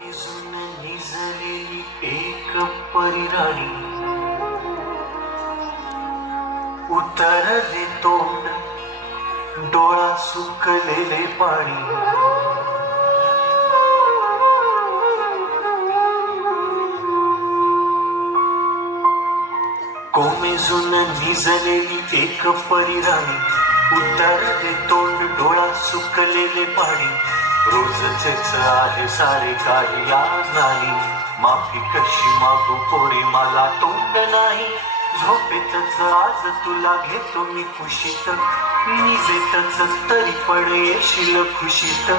निजून निजलेली एक परिराणी उतरले तोंड डोळा सुकलेले पाणी कोमेजून निजलेली एक परिराणी उतरले तोंड डोळा सुकलेले पाणी रोजचेच आहे सारे काही आज नाही माफी कशी मागू पोरी मला तोंड नाही झोपेतच आज तुला घेतो मी खुशीत निजेतच तरी पण येशील खुशीत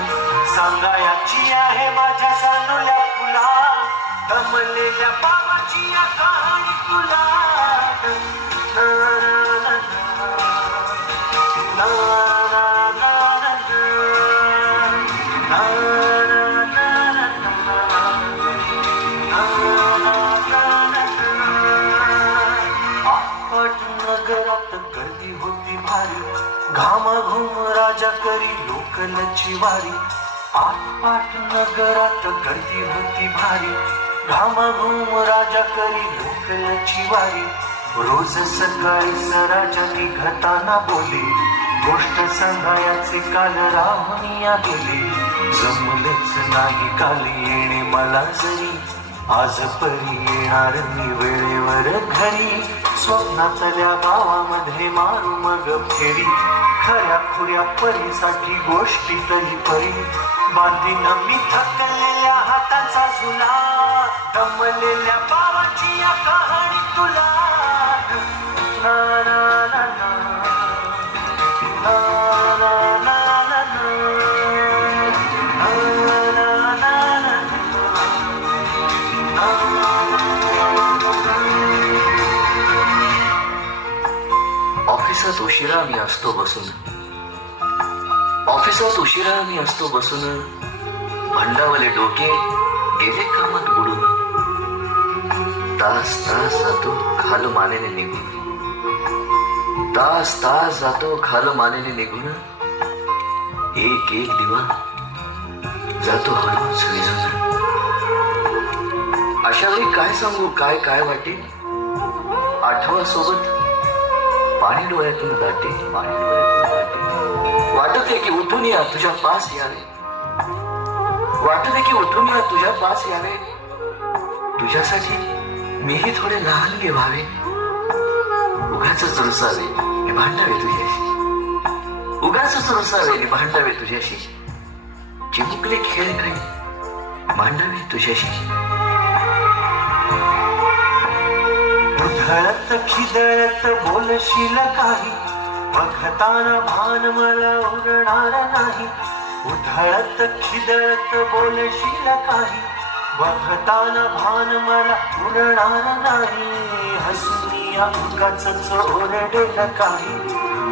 सांगायची आहे माझ्या सानुल्या फुला दमलेल्या बाबाची या कहाणी तुला नगरात गर्दी होती भारी घामाघूम राजा करी लोकलची वारी आठ नगरात गर्दी होती भारी घामाघूम राजा करी लोकलची वारी रोज सकाळी सराजा निघताना बोले गोष्ट सांगायचे काल राहुनिया गेले जमलेच नाही काल येणे मला जरी आज परी येणार मी वेळेवर घरी स्वप्नातल्या गावामध्ये मारू मग फेरी खऱ्या खुऱ्या परीसाठी गोष्टीतली परी बांधीन मी थकलेल्या हाताचा झुला दमलेल्या बाबाची या कहाणी तुला ना ना ना ना ना ना ना ना ऑफिसात उशिरा मी असतो बसून भंडावले डोके गेले कामात बुडून तास जातो खाल मानेने निघून एक दिवा जातो हळूच विझून अशा वेळी काय सांगू काय वाटेल आठवा सोबत पाणी डोळ्यातून दाटे वाटते की उठून या तुझ्या पास यावे तुझ्यासाठी मीही थोडे लहान व्हावे उगाच रुसावे आणि भांडावे तुझ्याशी चिमुकले खेळ काही मांडावे तुझ्याशी उधळत खिदळत बोलशील काही बघताना भान मला उरणार नाही उधळत खिदळत बोलशील काही बघताना भान मला उरणार नाही हसून या उगाचच ओरडेल काही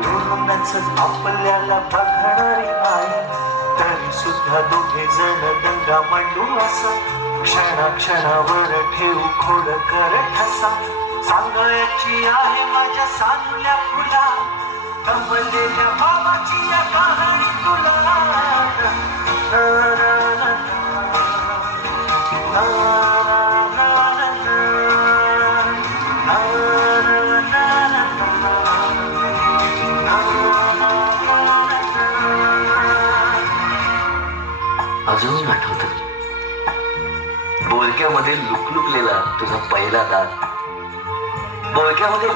दुरूनच आपल्याला बघणारी नाही तरी सुद्धा दोघे जण दंगा मांडू असं क्षणावर ठेवू खोड कर ठसा सांगायची आहे माझ्या सानुल्या फुला दमलेल्या बाबाची या कहाणी तुला अजून आठवत बोलक्यामध्ये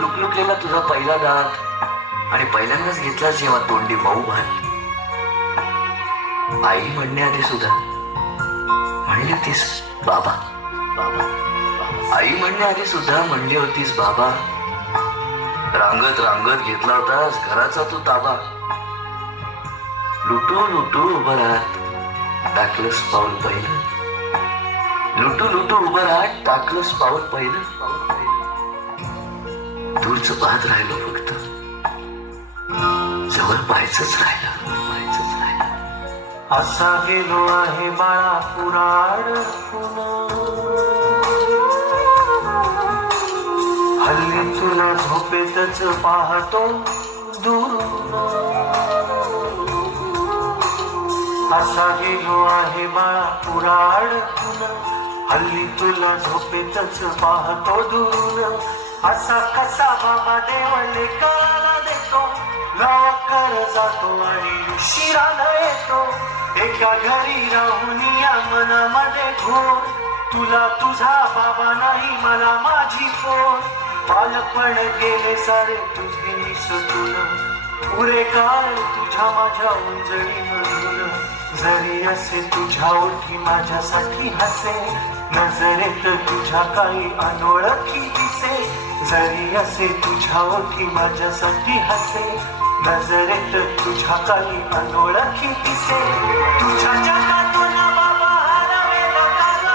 लुकलुकलेला तुझा पहिला दात आणि पहिल्यांदाच घेतला जेव्हा तोंडी मऊ भात आई म्हणण्याआधी सुद्धा म्हणली होतीस बाबा म्हणली होतीस बाबा रांगत घेतला होतास घराचा तू ताबा लुटू उभं राहत टाकलंस पाऊल पहिलं दूरचं पाहत राहिलो फक्त जवळ पाहायचंच राहिलं असा गेलो आहे बाळा पुराण हल्ली तुला झोपेतच पाहतो दूर असा गेलो आहे बाळा पुरा अडकून, हल्ली तुला झोपेतच पाहतो दुरून. असा कसा बाबा देव लेकाला देतो, लवकर जातो आणि उशिरानं येतो. एका घरी राहून या मनामध्ये घोर, तुला तुझा बाबा नाही मला माझी पोर. बालपण गेले सारे तुझे निसटून, पुरे काळ तुझ्या माझ्या उंजळी मधून. जरी असे तुझ्या ओठी माझ्यासाठी हसे, नजरेत तुझ्या काही अनोळखी दिसे. जरी असे तुझ्या ओठी माझ्यासाठी हसे, नजरेत तुझ्या काही अनोळखी दिसे. तुझ्या जगातून बाबा हरवेल का ग,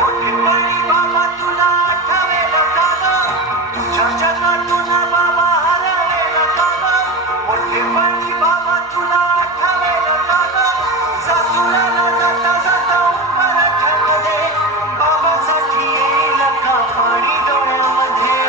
मोठेपणी बाबा तुला आठवेल का ग. तुझ्या जगातून बाबा हरवेल का ग, मोठेपणी बाबा तुला आठवेल का ग. सासुराला जाता जाता उंबरठ्यामध्ये, बाबासाठी येईल का पाणी डोळ्यामध्ये.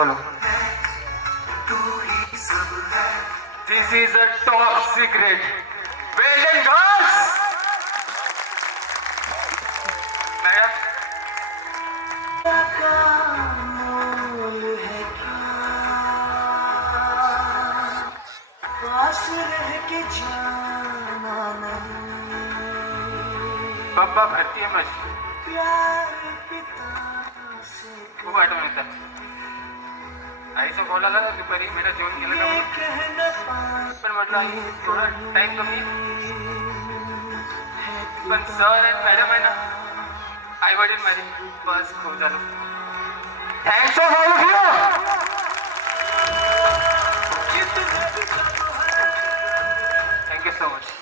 Hello. This is a top secret. Well done, girls. Madam. पप्पा भरती है मस्त. खूप आठवण येतात. आईचा कॉल आला ना दुपारी, बेटा जेवण केलं का म्हणून. पण म्हटलं आई थोडा टाइम कमी. पण सर आणि मॅडम आहे ना, आई वडील माझे बस खूप झालं. Thanks of all of you. Thank you so much.